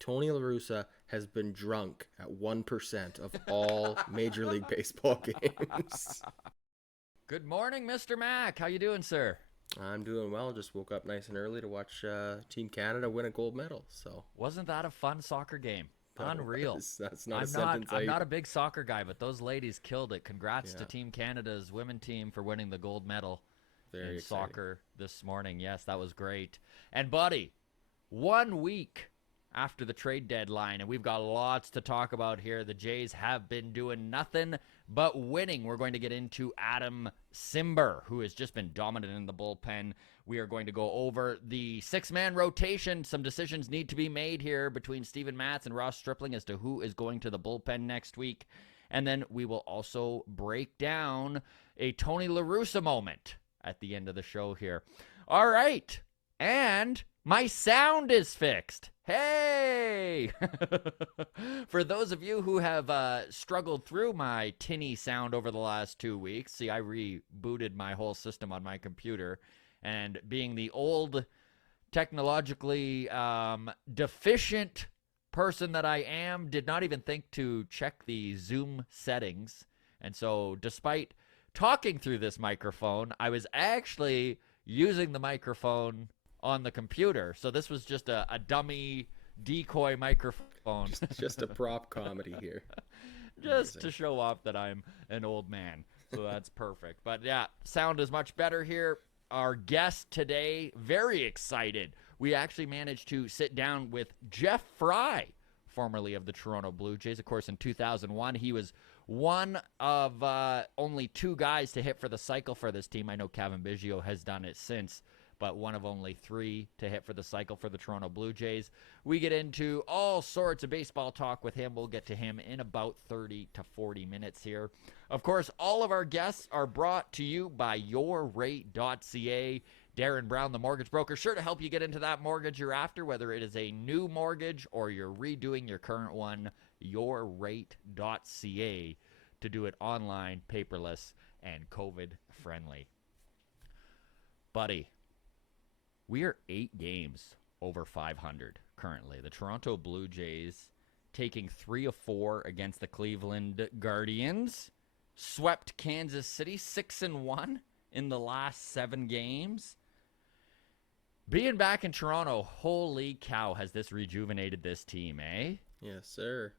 Tony La Russa has been drunk at 1% of all Major League Baseball games. Good morning, Mr. Mack. How you doing, sir? I'm doing well. Just woke up nice and early to watch Team Canada win a gold medal. So Wasn't that a fun soccer game? that Unreal. was, that's not a I'm not sentence I'm I. not a big soccer guy, but those ladies killed it. Congrats to Yeah, Team Canada's women team for winning the gold medal very in exciting. soccer this morning. Yes, that was great. And buddy, 1 week after the trade deadline, and we've got lots to talk about here. The Jays have been doing nothing but winning. We're going to get into Adam Simber, who has just been dominant in the bullpen. We are going to go over the six-man rotation. Some decisions need to be made here between Steven Matz and Ross Stripling as to who is going to the bullpen next week. And then we will also break down a Tony La Russa moment at the end of the show here. All right. And my sound is fixed. Hey! For those of you who have struggled through my tinny sound over the last 2 weeks, see, I rebooted my whole system on my computer, and being the old, technologically deficient person that I am, did not even think to check the Zoom settings. And so, despite talking through this microphone, I was actually using the microphone on the computer. So this was just a dummy decoy microphone. Just a prop comedy here. Just Amazing. to show off that I'm an old man. So that's perfect. But yeah, sound is much better here. Our guest today, very excited. We actually managed to sit down with Jeff Frye, formerly of the Toronto Blue Jays. Of course, in 2001, he was one of only two guys to hit for the cycle for this team. I know Kevin Biggio has done it since, but one of only three to hit for the cycle for the Toronto Blue Jays. We get into all sorts of baseball talk with him. We'll get to him in about 30 to 40 minutes here. Of course, all of our guests are brought to you by YourRate.ca. Darren Brown, the mortgage broker, sure to help you get into that mortgage you're after, whether it is a new mortgage or you're redoing your current one. YourRate.ca to do it online, paperless, and COVID-friendly. Buddy, we are 8 games over 500 currently. The Toronto Blue Jays taking 3 of 4 against the Cleveland Guardians. Swept Kansas City 6-1 in the last 7 games. Being back in Toronto, holy cow, has this rejuvenated this team, eh? Yes, sir.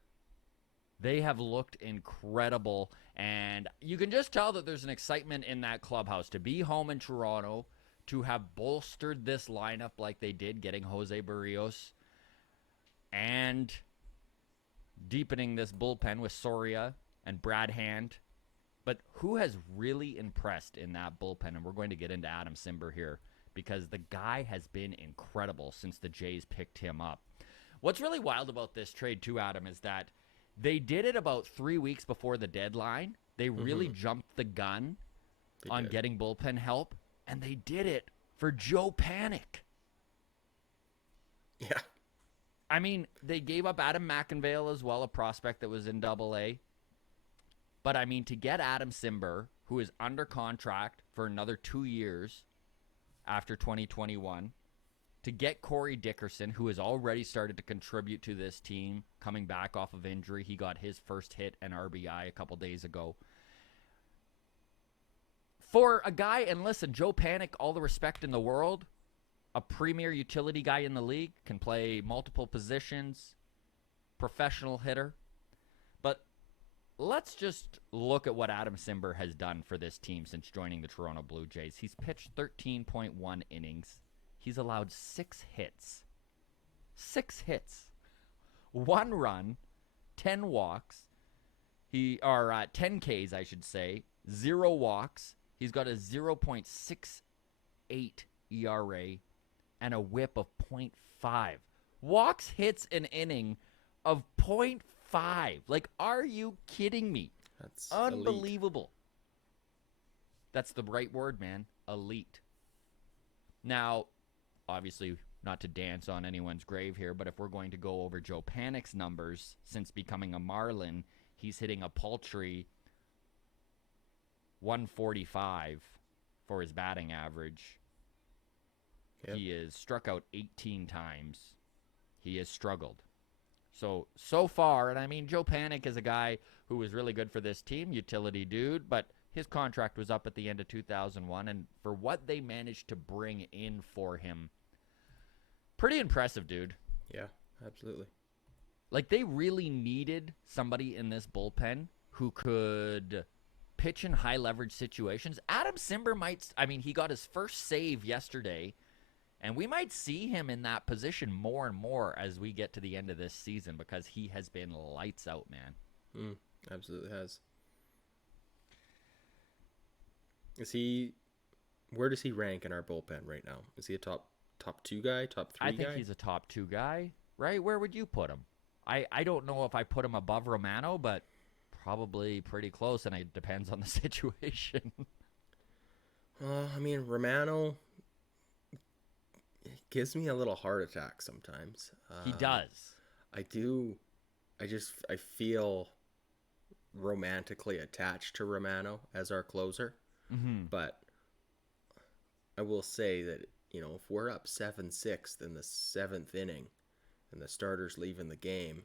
They have looked incredible, and you can just tell that there's an excitement in that clubhouse to be home in Toronto, to have bolstered this lineup like they did, getting Jose Berrios, and deepening this bullpen with Soria and Brad Hand. But who has really impressed in that bullpen? And we're going to get into Adam Simber here, because the guy has been incredible since the Jays picked him up. What's really wild about this trade too, Adam, is that they did it about 3 weeks before the deadline. They really jumped the gun on getting bullpen help. And they did it for Joe Panic. Yeah. I mean, they gave up Adam McInvale as well, a prospect that was in Double-A. But, I mean, to get Adam Simber, who is under contract for another 2 years after 2021, to get Corey Dickerson, who has already started to contribute to this team, coming back off of injury. He got his first hit and RBI a couple days ago. For a guy, and listen, Joe Panic, all the respect in the world, a premier utility guy in the league, can play multiple positions, professional hitter. But let's just look at what Adam Simber has done for this team since joining the Toronto Blue Jays. He's pitched 13.1 innings. He's allowed 6 hits. 6 hits. 1 run, 10 walks. 10 Ks, I should say. 0 walks. He's got a 0.68 ERA and a whip of 0.5. Walks hits an inning of 0.5. Like, are you kidding me? That's unbelievable. Elite. That's the right word, man. Elite. Now, obviously, not to dance on anyone's grave here, but if we're going to go over Joe Panic's numbers since becoming a Marlin, he's hitting a paltry 145 for his batting average. Yep. He has struck out 18 times. He has struggled. So far, and I mean, Joe Panic is a guy who was really good for this team, utility dude, but his contract was up at the end of 2001, and for what they managed to bring in for him, pretty impressive, dude. Yeah, absolutely. Like, they really needed somebody in this bullpen who could pitch in high leverage situations. Adam Simber he got his first save yesterday, and we might see him in that position more and more as we get to the end of this season because he has been lights out, man. Absolutely has. Where does he rank in our bullpen right now? Is he a top 2 guy, top 3 guy? I think he's a top 2 guy, right? Where would you put him? I don't know if I put him above Romano, but probably pretty close, and it depends on the situation. I mean, Romano gives me a little heart attack sometimes. He does. I do. I feel romantically attached to Romano as our closer. Mm-hmm. But I will say that, if we're up 7-6 in the 7th inning and the starter's leaving the game,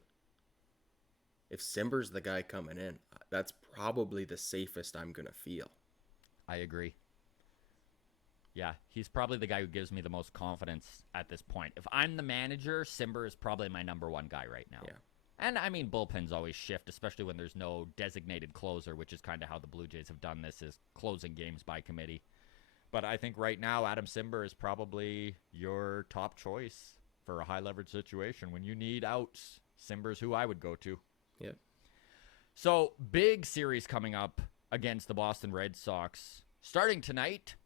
if Simber's the guy coming in, that's probably the safest I'm going to feel. I agree. Yeah, he's probably the guy who gives me the most confidence at this point. If I'm the manager, Simber is probably my number 1 guy right now. Yeah. And, I mean, bullpens always shift, especially when there's no designated closer, which is kind of how the Blue Jays have done this, is closing games by committee. But I think right now, Adam Simber is probably your top choice for a high-leverage situation. When you need outs, Simber's who I would go to. Yeah. So, big series coming up against the Boston Red Sox starting tonight.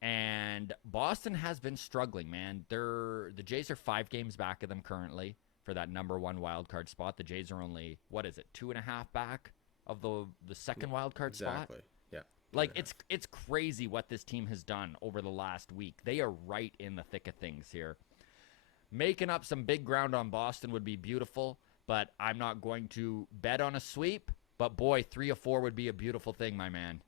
And Boston has been struggling, man. The Jays are 5 games back of them currently for that number 1 wild card spot. The Jays are only, 2.5 back of the second wild card spot? Exactly. Yeah. Like, it's crazy what this team has done over the last week. They are right in the thick of things here. Making up some big ground on Boston would be beautiful, but I'm not going to bet on a sweep. But, boy, 3 or 4 would be a beautiful thing, my man.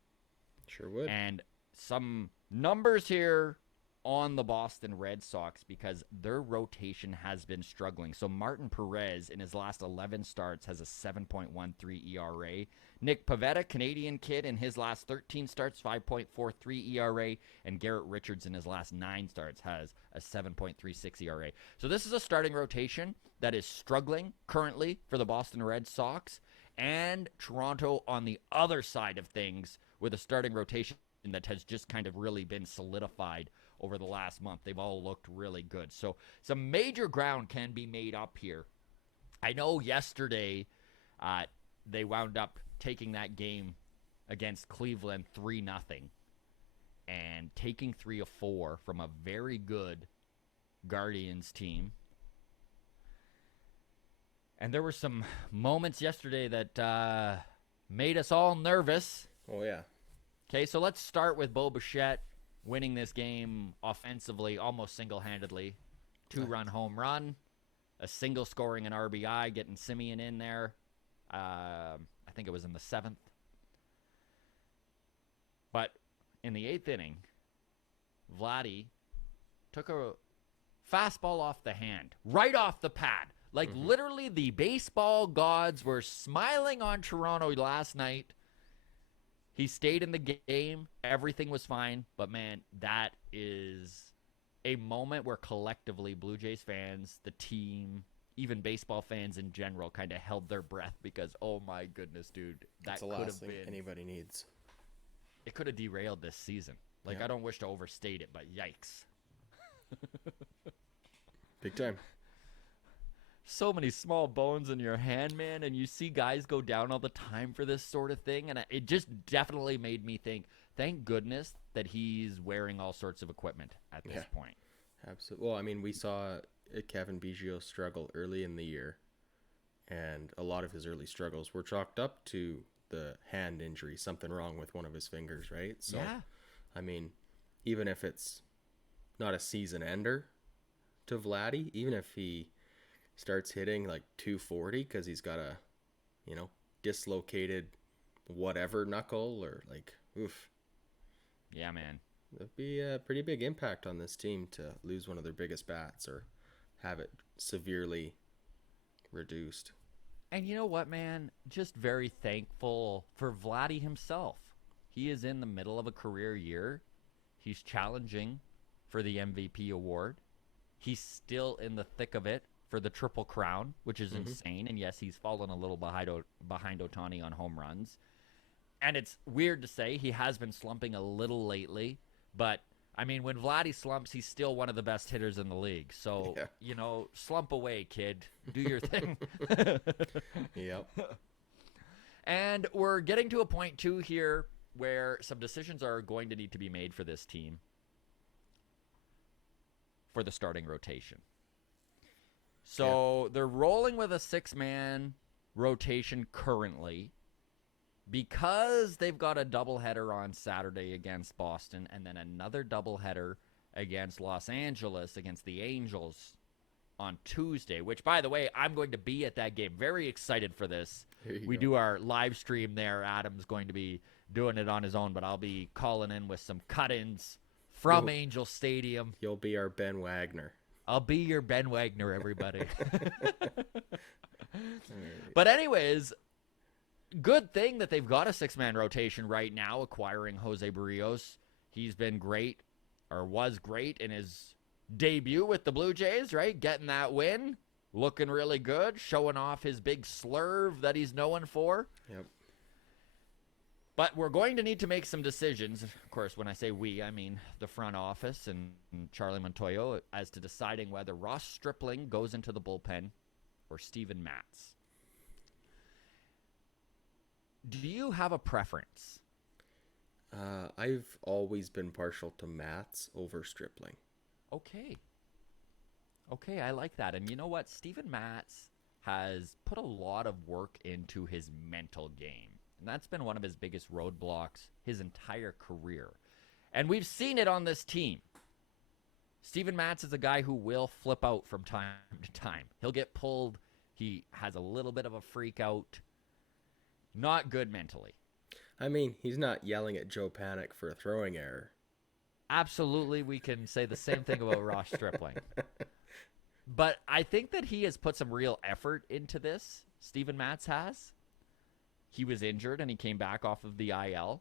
Sure would. And some numbers here on the Boston Red Sox because their rotation has been struggling. So Martin Perez in his last 11 starts has a 7.13 ERA. Nick Pivetta, Canadian kid, in his last 13 starts, 5.43 ERA. And Garrett Richards in his last 9 starts has a 7.36 ERA. So this is a starting rotation that is struggling currently for the Boston Red Sox. And Toronto on the other side of things with a starting rotation that has just kind of really been solidified over the last month. They've all looked really good. So some major ground can be made up here. I know yesterday they wound up taking that game against Cleveland 3-0 and taking 3 of 4 from a very good Guardians team. And there were some moments yesterday that made us all nervous. Oh, yeah. Okay, so let's start with Bo Bichette winning this game offensively almost single-handedly. 2-run home run, a single scoring an RBI, getting Simeon in there. I think it was in the 7th. But in the 8th inning, Vladdy took a fastball off the hand, right off the pad. Like, literally, the baseball gods were smiling on Toronto last night. He stayed in the game. Everything was fine. But, man, that is a moment where collectively Blue Jays fans, the team, even baseball fans in general kind of held their breath because, oh, my goodness, dude. That That's the last thing anybody needs. It could have derailed this season. Like, Yeah. I don't wish to overstate it, but yikes. Big time. So many small bones in your hand, man, and you see guys go down all the time for this sort of thing, and it just definitely made me think, thank goodness that he's wearing all sorts of equipment at this point. Absolutely. Well, I mean, we saw Kevin Biggio struggle early in the year, and a lot of his early struggles were chalked up to the hand injury, something wrong with one of his fingers, right? So, Yeah. I mean, even if it's not a season ender to Vladdy, even if he starts hitting like 240 because he's got a, dislocated whatever knuckle or like, oof. Yeah, man. It'd be a pretty big impact on this team to lose one of their biggest bats or have it severely reduced. And you know what, man? Just very thankful for Vladdy himself. He is in the middle of a career year. He's challenging for the MVP award. He's still in the thick of it for the Triple Crown, which is insane. And yes, he's fallen a little behind Ohtani on home runs. And it's weird to say he has been slumping a little lately. But, I mean, when Vladdy slumps, he's still one of the best hitters in the league. So, you know, slump away, kid. Do your thing. Yep. And we're getting to a point, too, here where some decisions are going to need to be made for this team for the starting rotation. So they're rolling with a 6-man rotation currently because they've got a doubleheader on Saturday against Boston and then another doubleheader against Los Angeles against the Angels on Tuesday, which, by the way, I'm going to be at that game. Very excited for this. We do our live stream there. Adam's going to be doing it on his own, but I'll be calling in with some cut-ins from Angel Stadium. You'll be our Ben Wagner. I'll be your Ben Wagner, everybody. But anyways, good thing that they've got a 6-man rotation right now, acquiring Jose Berrios. He's been great, or was great, in his debut with the Blue Jays, right? Getting that win, looking really good, showing off his big slurve that he's known for. Yep. But we're going to need to make some decisions. Of course, when I say we, I mean the front office and Charlie Montoyo, as to deciding whether Ross Stripling goes into the bullpen or Steven Matz. Do you have a preference? I've always been partial to Matz over Stripling. Okay, I like that. And you know what? Steven Matz has put a lot of work into his mental game. And that's been one of his biggest roadblocks his entire career. And we've seen it on this team. Steven Matz is a guy who will flip out from time to time. He'll get pulled. He has a little bit of a freak out. Not good mentally. I mean, he's not yelling at Joe Panic for a throwing error. Absolutely, we can say the same thing about Ross Stripling. But I think that he has put some real effort into this. Steven Matz has. He was injured and he came back off of the IL.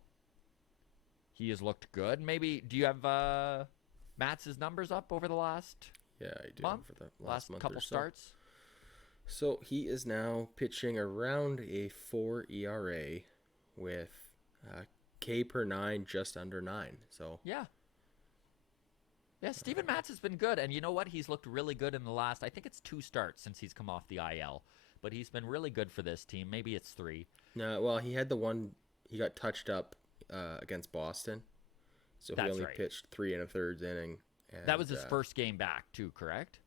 He has looked good. Maybe, do you have Matz's numbers up over the last I do month? for the last month couple or so. Starts? So he is now pitching around a 4 ERA with K per 9 just under 9. So Yeah, Steven Matz has been good. And you know what? He's looked really good in the last, I think it's 2 starts since he's come off the IL. But he's been really good for this team. Maybe it's 3. No, well, he had the one, he got touched up against Boston. So That's he only right. pitched 3 1/3 inning. And, That was his first game back too, correct?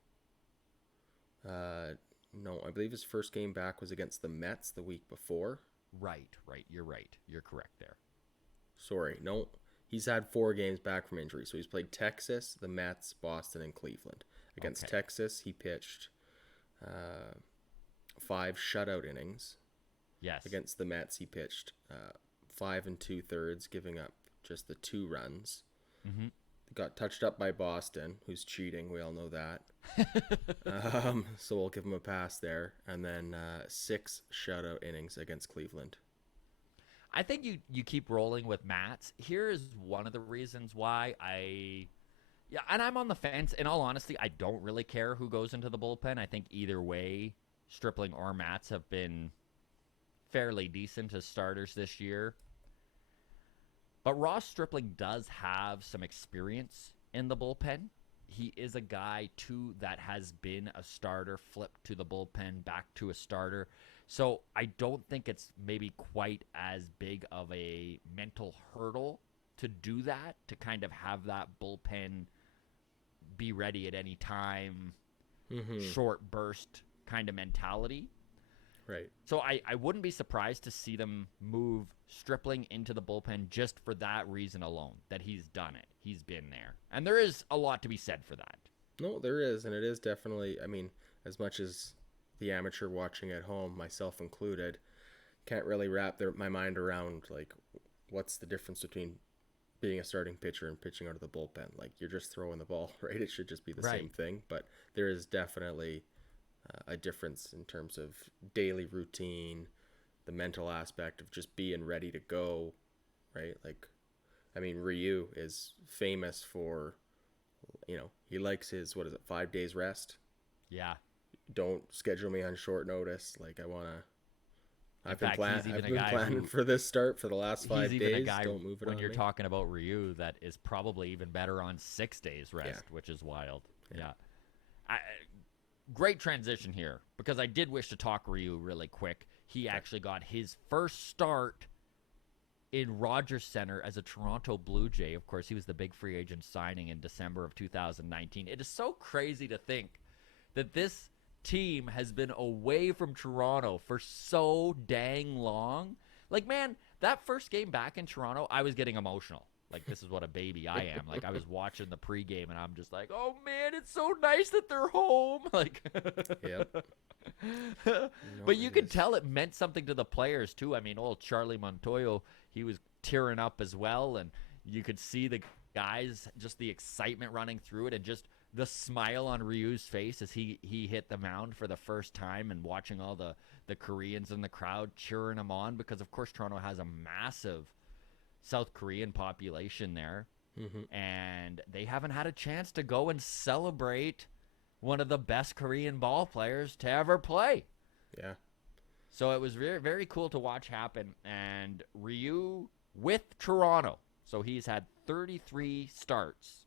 No, I believe his first game back was against the Mets the week before. Right. You're right. You're correct there. Sorry, no. He's had 4 games back from injury. So he's played Texas, the Mets, Boston, and Cleveland. Against Texas, he pitched 5 shutout innings. Yes. Against the Mets, he pitched 5 2/3, giving up just the 2 runs. Mm-hmm. Got touched up by Boston, who's cheating. We all know that. So we'll give him a pass there. And then 6 shutout innings against Cleveland. I think you keep rolling with Matz. Here is one of the reasons why and I'm on the fence. In all honesty, I don't really care who goes into the bullpen. I think either way, Stripling or Matz have been fairly decent as starters this year. But Ross Stripling does have some experience in the bullpen. He is a guy, too, that has been a starter, flipped to the bullpen, back to a starter. So I don't think it's maybe quite as big of a mental hurdle to do that, to kind of have that bullpen be ready at any time, short burst kind of mentality. Right. So I wouldn't be surprised to see them move Stripling into the bullpen just for that reason alone, that he's done it. He's been there. And there is a lot to be said for that. No, there is. And it is definitely, I mean, as much as the amateur watching at home, myself included, can't really wrap my mind around, like, what's the difference between being a starting pitcher and pitching out of the bullpen. Like, you're just throwing the ball, right? It should just be the same thing. But there is definitely a difference in terms of daily routine, the mental aspect of just being ready to go, right? Like, I mean, Ryu is famous for, he likes his, 5 days rest? Yeah. Don't schedule me on short notice. Like, In fact, he's even I've a been guy planning who for this start for the last he's 5 even a days. guy Don't move it when on you're me. talking about Ryu that is probably even better on 6 days rest, Yeah. which is wild. Yeah. Great transition here because I did wish to talk Ryu really quick. He actually got his first start in Rogers Center as a Toronto Blue Jay. Of course, he was the big free agent signing in December of 2019. It is so crazy to think that this team has been away from Toronto for so dang long. Like, man, that first game back in Toronto, I was getting emotional. Like, this is what a baby I am. Like, I was watching the pregame, and I'm just like, oh, man, it's so nice that they're home. Like, Yep. but you could tell it meant something to the players, too. I mean, old Charlie Montoyo, he was tearing up as well, and you could see the guys, just the excitement running through it, and just the smile on Ryu's face as he hit the mound for the first time, and watching all the Koreans in the crowd cheering him on because, of course, Toronto has a massive South Korean population there, and they haven't had a chance to go and celebrate one of the best Korean ball players to ever play. Yeah. So it was very, very cool to watch happen. And Ryu with Toronto, so he's had 33 starts,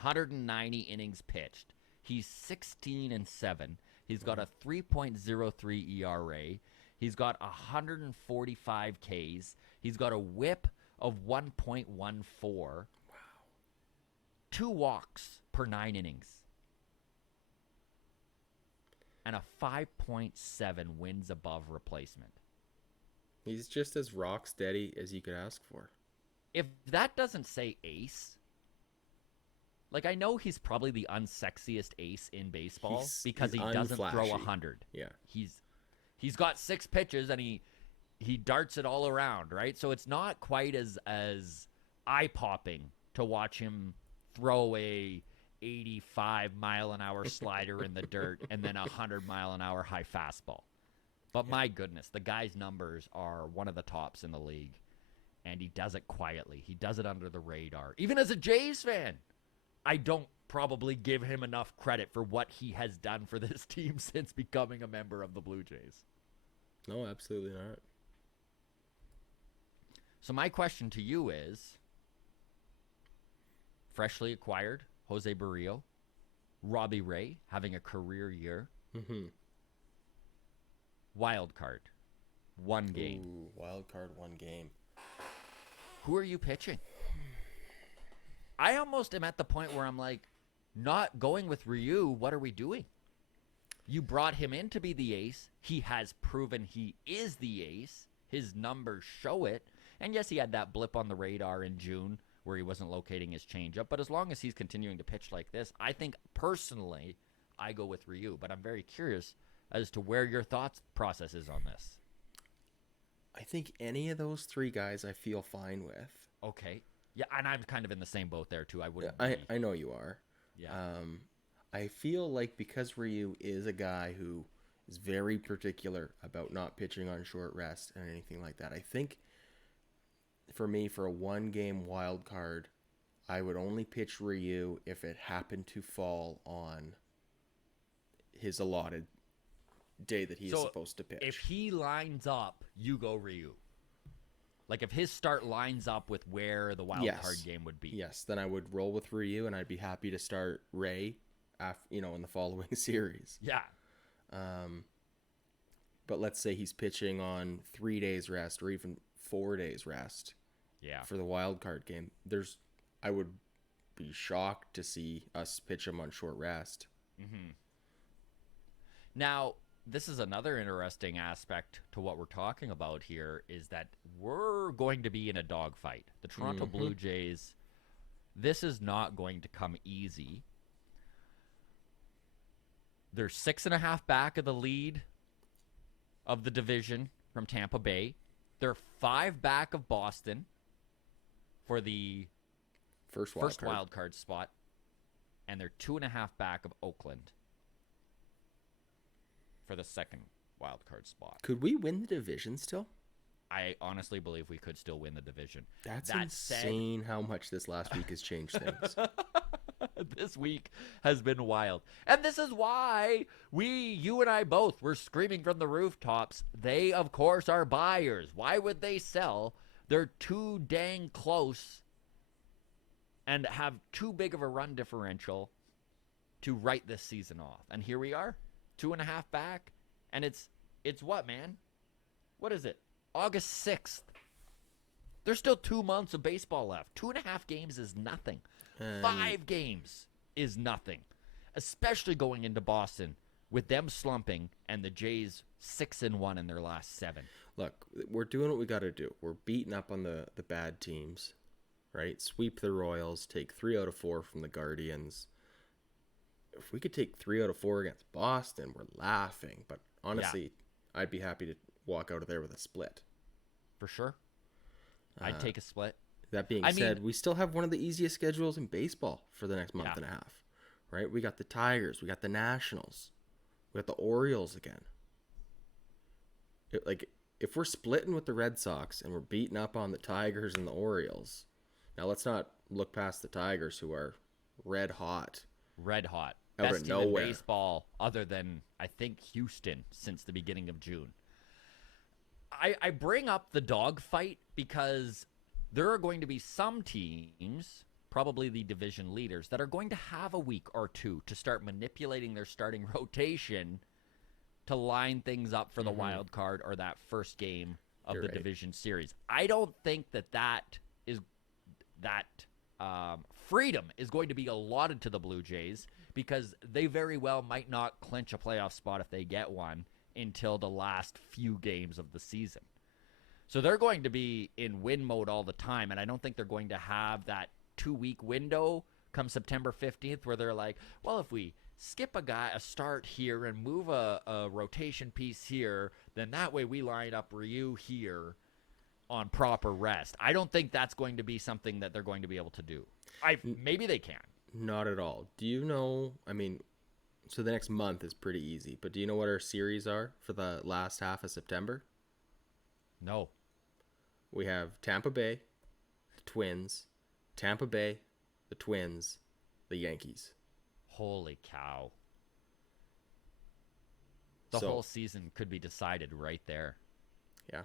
190 innings pitched. He's 16-7. He's got a 3.03 ERA. He's got 145 Ks. He's got a whip of 1.14. Wow. 2 walks per 9 innings. And a 5.7 wins above replacement. He's just as rock steady as you could ask for. If that doesn't say ace, like, I know he's probably the unsexiest ace in baseball because he doesn't throw 100. Yeah. He's got 6 pitches and he darts it all around, right? So it's not quite as eye-popping to watch him throw a 85-mile-an-hour slider in the dirt and then a 100-mile-an-hour high fastball. But my goodness, the guy's numbers are one of the tops in the league, and he does it quietly. He does it under the radar. Even as a Jays fan, I don't probably give him enough credit for what he has done for this team since becoming a member of the Blue Jays. No, absolutely not. So my question to you is, freshly acquired Jose Berrios, Robbie Ray having a career year, wild card, 1 game. Ooh, wild card, 1 game. Who are you pitching? I almost am at the point where I'm like, not going with Ryu, what are we doing? You brought him in to be the ace. He has proven he is the ace. His numbers show it. And yes, he had that blip on the radar in June where he wasn't locating his changeup. But as long as he's continuing to pitch like this, I think personally I go with Ryu. But I'm very curious as to where your thoughts process is on this. I think any of those 3 guys I feel fine with. Okay. Yeah, and I'm kind of in the same boat there too. I wouldn't. I know you are. Yeah. I feel like because Ryu is a guy who is very particular about not pitching on short rest and anything like that, I think for me, for a 1-game wild card, I would only pitch Ryu if it happened to fall on his allotted day that he is supposed to pitch. If he lines up, you go Ryu. Like, if his start lines up with where the wild card game would be. Yes, then I would roll with Ryu, and I'd be happy to start Ray, in the following series. Yeah. But let's say he's pitching on 3 days rest or even 4 days rest. Yeah. For the wild card game, I would be shocked to see us pitch him on short rest. Mm-hmm. Now, this is another interesting aspect to what we're talking about here is that we're going to be in a dogfight. The Toronto Blue Jays, this is not going to come easy. They're 6.5 back of the lead of the division from Tampa Bay. They're 5 back of Boston for the first wild card spot. And they're 2.5 back of Oakland. for the second wild card spot. Could we win the division still? I honestly believe we could still win the division. That's insane how much this last week has changed things. This week has been wild. And this is why you and I both were screaming from the rooftops. They, of course, are buyers. Why would they sell? They're too dang close and have too big of a run differential to write this season off. And here we are, 2.5 back. And it's what, man? What is it? August 6th. There's still 2 months of baseball left. 2.5 games is nothing. 5 games is nothing, especially going into Boston with them slumping and the Jays 6-1 in their last 7. Look, we're doing what we got to do. We're beating up on the bad teams, right? Sweep the Royals, take 3 out of 4 from the Guardians. If we could take 3 out of 4 against Boston, we're laughing. But honestly, I'd be happy to walk out of there with a split. For sure. I'd take a split. That being said, we still have one of the easiest schedules in baseball for the next month and a half, right? We got the Tigers, we got the Nationals, we got the Orioles again. If we're splitting with the Red Sox and we're beating up on the Tigers and the Orioles, now let's not look past the Tigers, who are red hot. Red hot. Out Best of team nowhere. in baseball other than, I think, Houston since the beginning of June. I bring up the dogfight because there are going to be some teams, probably the division leaders, that are going to have a week or two to start manipulating their starting rotation to line things up for the wild card or that first game of the division series. I don't think that freedom is going to be allotted to the Blue Jays because they very well might not clinch a playoff spot if they get one until the last few games of the season. So they're going to be in win mode all the time, and I don't think they're going to have that 2-week window come September 15th where they're like, well, if we skip a start here and move a rotation piece here, then that way we line up Ryu here on proper rest. I don't think that's going to be something that they're going to be able to do. Maybe they can. Not at all. Do you know, so the next month is pretty easy, but do you know what our series are for the last half of September? No. We have Tampa Bay, the Twins, Tampa Bay, the Twins, the Yankees. Holy cow. The whole season could be decided right there. Yeah.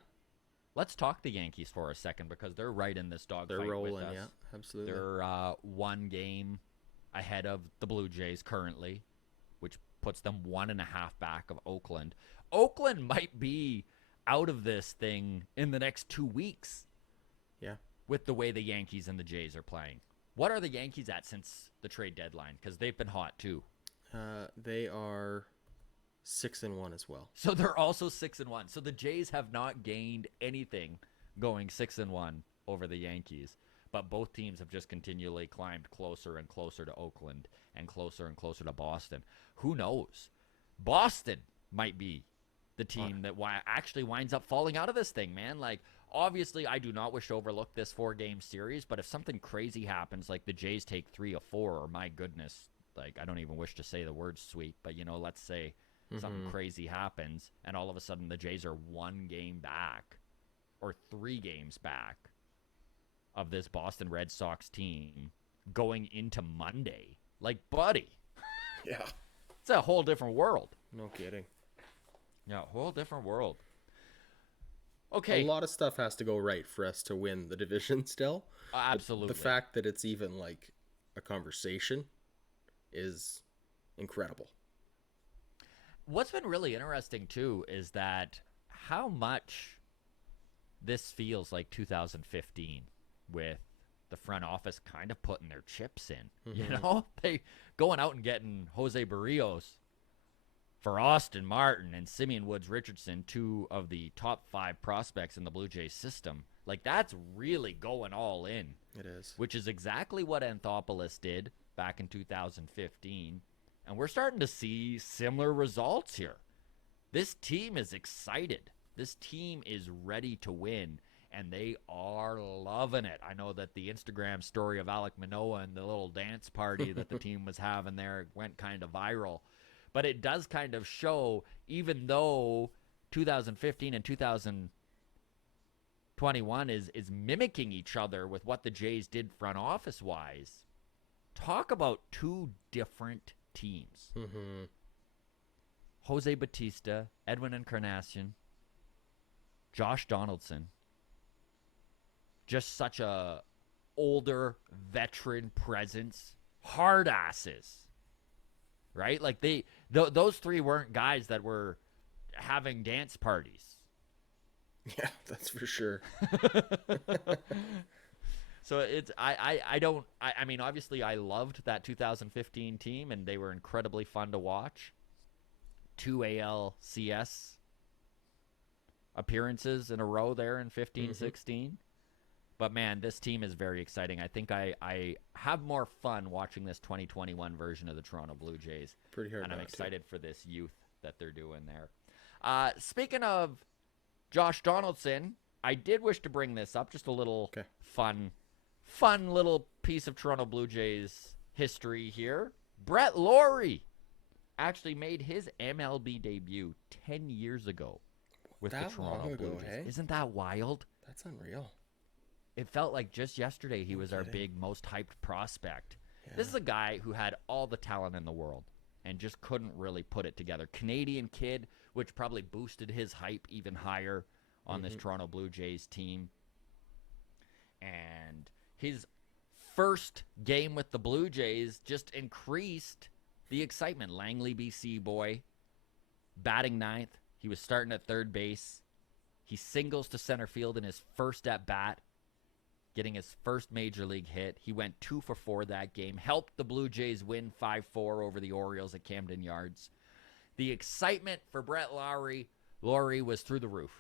Let's talk the Yankees for a second because they're right in this dogfight with us. They're rolling, yeah, absolutely. They're 1 game ahead of the Blue Jays currently, which puts them 1.5 back of Oakland. Oakland might be out of this thing in the next 2 weeks. Yeah. With the way the Yankees and the Jays are playing. What are the Yankees at since the trade deadline? Because they've been hot too. They are 6-1 as well. So they're also 6-1. So the Jays have not gained anything going 6-1 over the Yankees. But both teams have just continually climbed closer and closer to Oakland and closer to Boston. Who knows? Boston might be the team that actually winds up falling out of this thing, man. Like, obviously, I do not wish to overlook this 4-game series, but if something crazy happens, like the Jays take 3 of 4, or my goodness, like, I don't even wish to say the word sweep, but, let's say something crazy happens, and all of a sudden the Jays are 1 game back, or 3 games back of this Boston Red Sox team going into Monday. Like, buddy. Yeah. It's a whole different world. No kidding. Yeah, a whole different world. Okay. A lot of stuff has to go right for us to win the division still. Absolutely. The fact that it's even like a conversation is incredible. What's been really interesting, too, is that how much this feels like 2015 with the front office kind of putting their chips in. They going out and getting Jose Berrios for Austin Martin and Simeon Woods-Richardson, 2 of the top 5 prospects in the Blue Jays system. Like, that's really going all in. It is. Which is exactly what Anthopoulos did back in 2015. And we're starting to see similar results here. This team is excited. This team is ready to win, and they are loving it. I know that the Instagram story of Alek Manoah and the little dance party that the team was having there went kind of viral. But it does kind of show, even though 2015 and 2021 is mimicking each other with what the Jays did front office wise. Talk about two different teams. Mm-hmm. Jose Bautista, Edwin Encarnacion, Josh Donaldson. Just such a older veteran presence. Hard asses. Right? Like those three weren't guys that were having dance parties. Yeah, that's for sure. So it's I mean, obviously I loved that 2015 team and they were incredibly fun to watch. 2 ALCS appearances in a row there in 15-16. But man, this team is very exciting. I think I have more fun watching this 2021 version of the Toronto Blue Jays. Pretty hard. And I'm excited for this youth that they're doing there. Speaking of Josh Donaldson, I did wish to bring this up. Just a little fun little piece of Toronto Blue Jays history here. Brett Lawrie actually made his MLB debut 10 years ago with the Toronto Blue Jays. Hey? Isn't that wild? That's unreal. It felt like just yesterday he was our big, most hyped prospect. Yeah. This is a guy who had all the talent in the world and just couldn't really put it together. Canadian kid, which probably boosted his hype even higher on this Toronto Blue Jays team. And his first game with the Blue Jays just increased the excitement. Langley, BC boy, batting ninth. He was starting at third base. He singles to center field in his first at-bat, getting his first major league hit. He went 2 for 4 that game, helped the Blue Jays win 5-4 over the Orioles at Camden Yards. The excitement for Brett Lawrie was through the roof,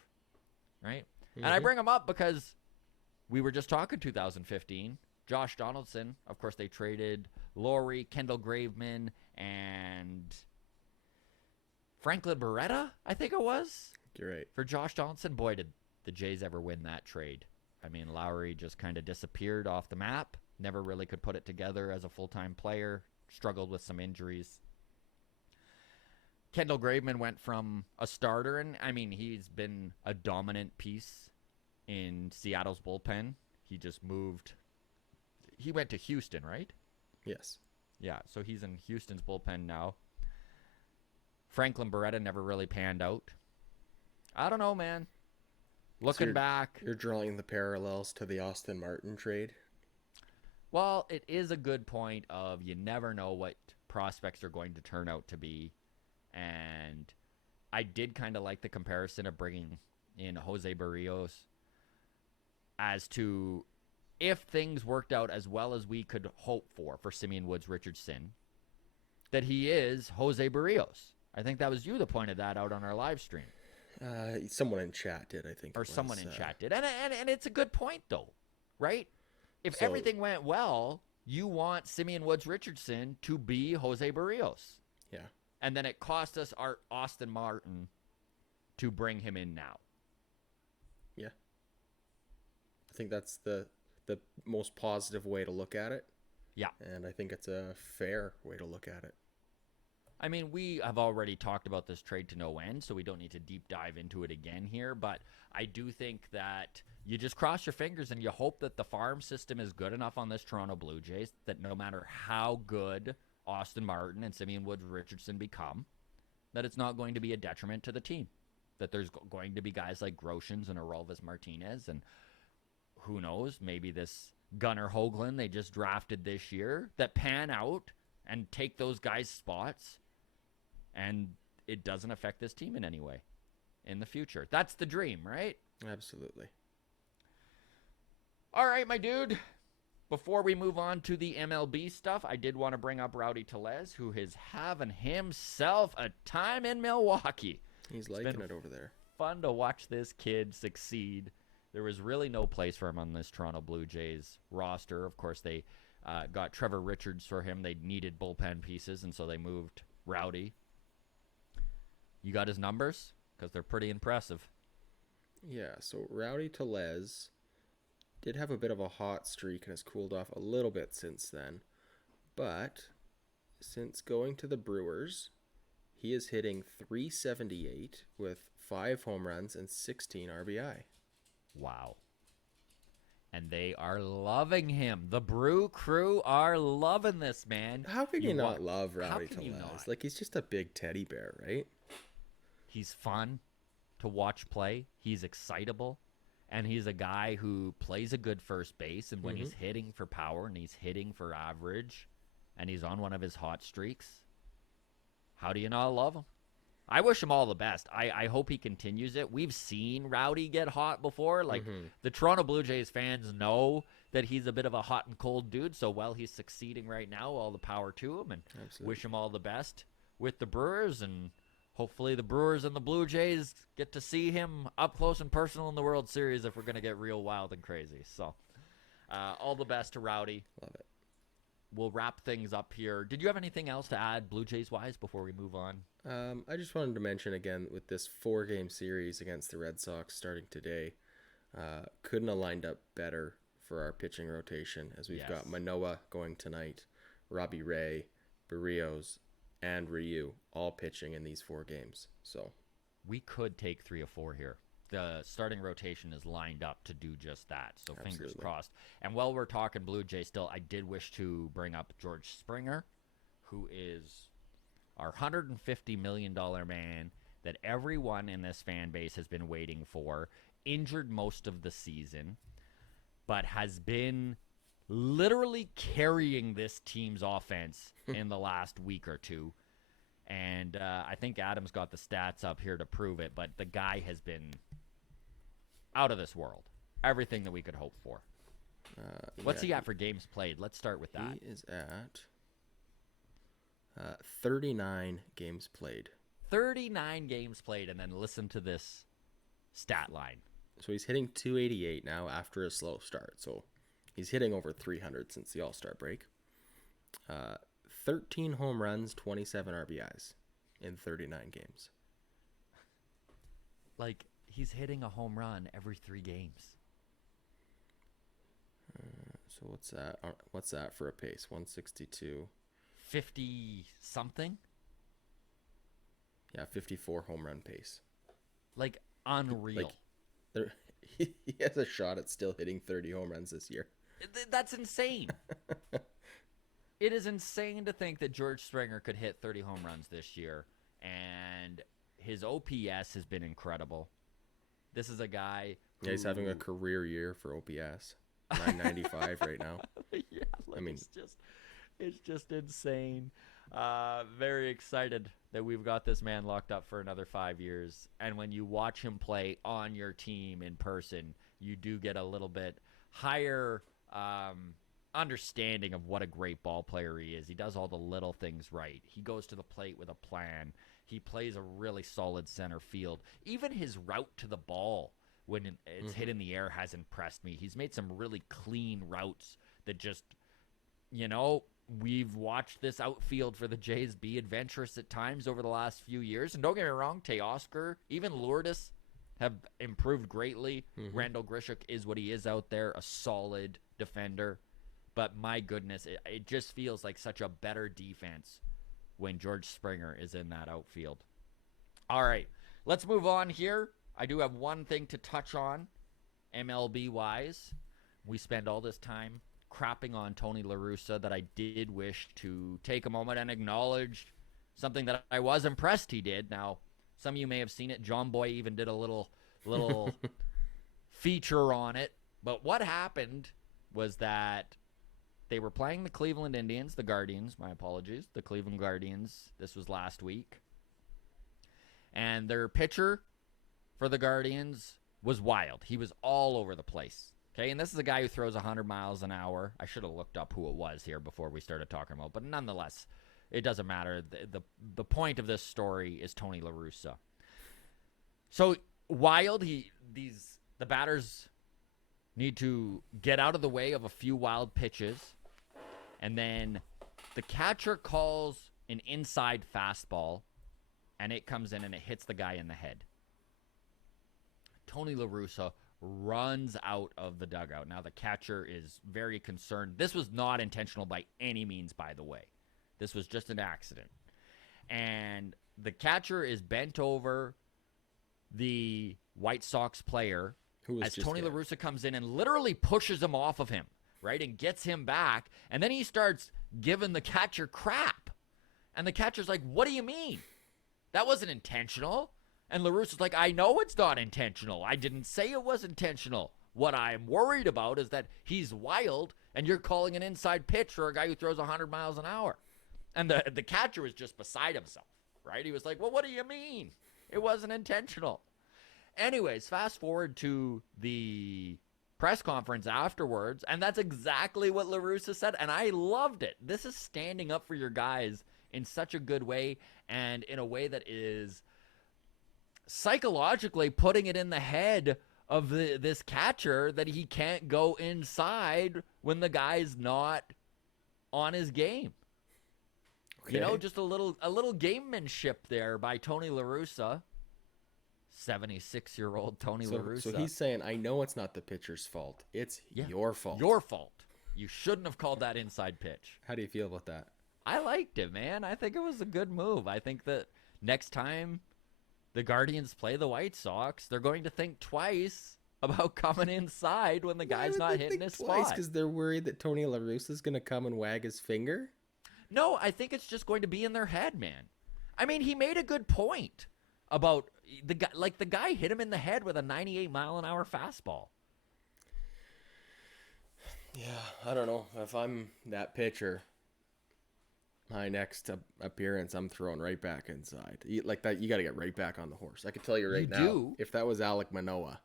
right? And I bring him up because we were just talking 2015. Josh Donaldson, of course, they traded Lawrie, Kendall Grayman, and Franklin Barreto, I think it was. You're right. For Josh Donaldson. Boy, did the Jays ever win that trade. I mean, Lawrie just kind of disappeared off the map. Never really could put it together as a full-time player. Struggled with some injuries. Kendall Grayman went from a starter, and I mean, he's been a dominant piece in Seattle's bullpen. He just moved. He went to Houston, right? Yes. Yeah, so he's in Houston's bullpen now. Franklin Barreto never really panned out. I don't know, man. Looking back. You're drawing the parallels to the Austin Martin trade? Well, it is a good point of you never know what prospects are going to turn out to be. And I did kind of like the comparison of bringing in Jose Berrios as to if things worked out as well as we could hope for Simeon Woods Richardson, that he is Jose Berrios. I think that was you that pointed that out on our live stream. Someone in chat did, I think. Or someone in chat did. And it's a good point, though, right? If everything went well, you want Simeon Woods Richardson to be Jose Berrios. Yeah. And then it cost us our Austin Martin to bring him in now. Yeah. I think that's the most positive way to look at it. Yeah. And I think it's a fair way to look at it. I mean, we have already talked about this trade to no end, so we don't need to deep dive into it again here. But I do think that you just cross your fingers and you hope that the farm system is good enough on this Toronto Blue Jays that no matter how good Austin Martin and Simeon Woods Richardson become, that it's not going to be a detriment to the team. That there's going to be guys like Groshans and Aroldis Martinez, and who knows, maybe this Gunnar Hoagland they just drafted this year that pan out and take those guys' spots, and it doesn't affect this team in any way in the future. That's the dream, right? Absolutely. All right, my dude. Before we move on to the MLB stuff, I did want to bring up Rowdy Toles, who is having himself a time in Milwaukee. He's liking it over there. Fun to watch this kid succeed. There was really no place for him on this Toronto Blue Jays roster. Of course, they got Trevor Richards for him. They needed bullpen pieces, and so they moved Rowdy. You got his numbers? Because they're pretty impressive. Yeah, so Rowdy Toles did have a bit of a hot streak and has cooled off a little bit since then. But since going to the Brewers, he is hitting .378 with 5 home runs and 16 RBI. Wow. And they are loving him. The Brew crew are loving this, man. How can you not love Rowdy Toles? Not? Like, he's just a big teddy bear, right? He's fun to watch play. He's excitable. And he's a guy who plays a good first base. And when he's hitting for power and he's hitting for average and he's on one of his hot streaks, how do you not love him? I wish him all the best. I hope he continues it. We've seen Rowdy get hot before. Like, the Toronto Blue Jays fans know that he's a bit of a hot and cold dude. So while he's succeeding right now, all the power to him. And wish him all the best with the Brewers. And hopefully the Brewers and the Blue Jays get to see him up close and personal in the World Series if we're going to get real wild and crazy. So all the best to Rowdy. Love it. We'll wrap things up here. Did you have anything else to add Blue Jays-wise before we move on? I just wanted to mention again, with this 4-game series against the Red Sox starting today, couldn't have lined up better for our pitching rotation, as we've got Manoah going tonight, Robbie Ray, Berrios, and Ryu all pitching in these 4 games. So we could take 3 or 4 here. The starting rotation is lined up to do just that. So fingers crossed. And while we're talking Blue Jays still, I did wish to bring up George Springer, who is our $150 million man that everyone in this fan base has been waiting for, injured most of the season, but has been literally carrying this team's offense in the last week or two. And I think Adam's got the stats up here to prove it, but the guy has been out of this world. Everything that we could hope for. What's he at for games played? Let's start with that. He is at 39 games played. 39 games played, and then listen to this stat line. So he's hitting .288 now after a slow start. So he's hitting over 300 since the All-Star break. 13 home runs, 27 RBIs in 39 games. Like, he's hitting a home run every 3 games. So what's that for a pace? 162. 50-something? Yeah, 54 home run pace. Like, unreal. Like, he has a shot at still hitting 30 home runs this year. That's insane. It is insane to think that George Springer could hit 30 home runs this year, and his OPS has been incredible. This is a guy who... Yeah, he's having a career year for OPS. 995 right now. Yeah, like, I mean, it's just insane. Very excited that we've got this man locked up for another 5 years. And when you watch him play on your team in person, you do get a little bit higher understanding of what a great ball player he is. He does all the little things right. He goes to the plate with a plan. He plays a really solid center field. Even his route to the ball when it's hit in the air has impressed me. He's made some really clean routes that just, we've watched this outfield for the Jays be adventurous at times over the last few years. And don't get me wrong, Teoscar, even Lourdes have improved greatly. Randall Grishuk is what he is out there, a solid defender. But my goodness, it just feels like such a better defense when George Springer is in that outfield. All right, let's move on here. I do have one thing to touch on, MLB-wise. We spend all this time crapping on Tony La Russa that I did wish to take a moment and acknowledge something that I was impressed he did. Now, some of you may have seen it. John Boy even did a little feature on it. But what happened was that they were playing the Cleveland Indians, the Guardians, my apologies, the Cleveland Guardians. This was last week. And their pitcher for the Guardians was wild. He was all over the place. Okay, and this is a guy who throws 100 miles an hour. I should have looked up who it was here before we started talking about, but nonetheless, it doesn't matter. The point of this story is Tony La Russa. So wild, the batters need to get out of the way of a few wild pitches, and then the catcher calls an inside fastball, and it comes in and it hits the guy in the head. Tony La Russa runs out of the dugout. Now, the catcher is very concerned. This was not intentional by any means, by the way. This was just an accident. And the catcher is bent over the White Sox player as Tony La Russa comes in and literally pushes him off of him, right, and gets him back. And then he starts giving the catcher crap. And the catcher's like, what do you mean? That wasn't intentional. And La Russa's like, I know it's not intentional. I didn't say it was intentional. What I'm worried about is that he's wild and you're calling an inside pitch for a guy who throws 100 miles an hour. And the catcher was just beside himself, right? He was like, well, what do you mean? It wasn't intentional. Anyways, fast forward to the press conference afterwards, and that's exactly what La Russa said, and I loved it. This is standing up for your guys in such a good way, and in a way that is psychologically putting it in the head of this catcher that he can't go inside when the guy's not on his game. Okay. You know, just a little gamemanship there by Tony La Russa. 76-year-old Tony La Russa. So he's saying, I know it's not the pitcher's fault. It's your fault. Your fault. You shouldn't have called that inside pitch. How do you feel about that? I liked it, man. I think it was a good move. I think that next time the Guardians play the White Sox, they're going to think twice about coming inside when the guy's not hitting his spot. Because they're worried that Tony La Russa is going to come and wag his finger? No, I think it's just going to be in their head, man. I mean, he made a good point about the guy. Like, the guy hit him in the head with a 98-mile-an-hour fastball. Yeah, I don't know. If I'm that pitcher, my next appearance, I'm throwing right back inside. Like that, you got to get right back on the horse. I can tell you right now, if that was Alek Manoah,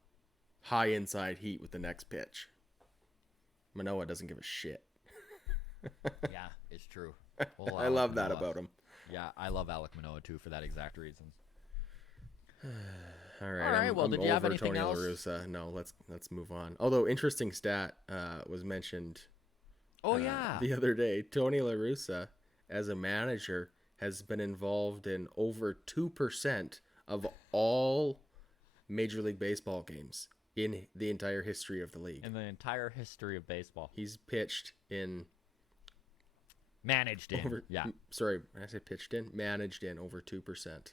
high inside heat with the next pitch. Manoah doesn't give a shit. Yeah, it's true. I love that about him. Yeah, I love Alek Manoah too for that exact reason. All right. Well, did you have anything else? Tony La Russa. No, let's move on. Although interesting stat was mentioned. The other day, Tony La Russa, as a manager, has been involved in over 2% of all Major League Baseball games in the entire history of the league. In the entire history of baseball, he's pitched in. Managed in. Sorry, when I say pitched in, managed in over 2%.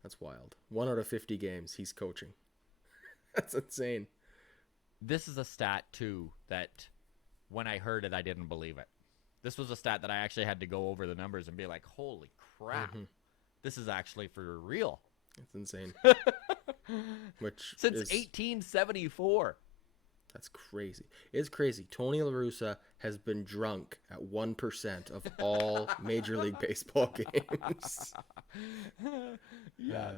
That's wild. 1 out of 50 games he's coaching. That's insane. This is a stat, too, that when I heard it, I didn't believe it. This was a stat that I actually had to go over the numbers and be like, holy crap. Mm-hmm. This is actually for real. It's insane. Since 1874. That's crazy. It's crazy. Tony La Russa has been drunk at 1% of all Major League Baseball games. Yeah,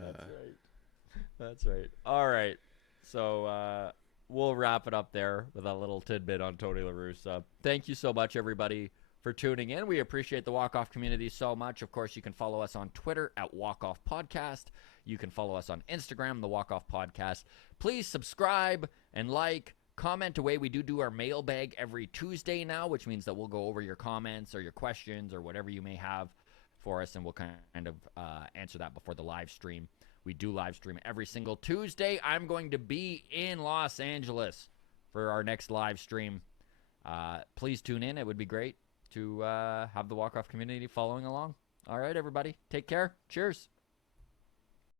that's right. All right. So we'll wrap it up there with a little tidbit on Tony La Russa. Thank you so much, everybody, for tuning in. We appreciate the Walk-Off community so much. Of course, you can follow us on Twitter at Walk-Off Podcast. You can follow us on Instagram, the Walk-Off Podcast. Please subscribe and like. Comment away. We do our mailbag every Tuesday now, which means that we'll go over your comments or your questions or whatever you may have for us, and we'll kind of answer that before the live stream. We do live stream every single Tuesday. I'm going to be in Los Angeles for our next live stream. Please tune in. It would be great to have the Walk-Off community following along. All right, everybody. Take care. Cheers.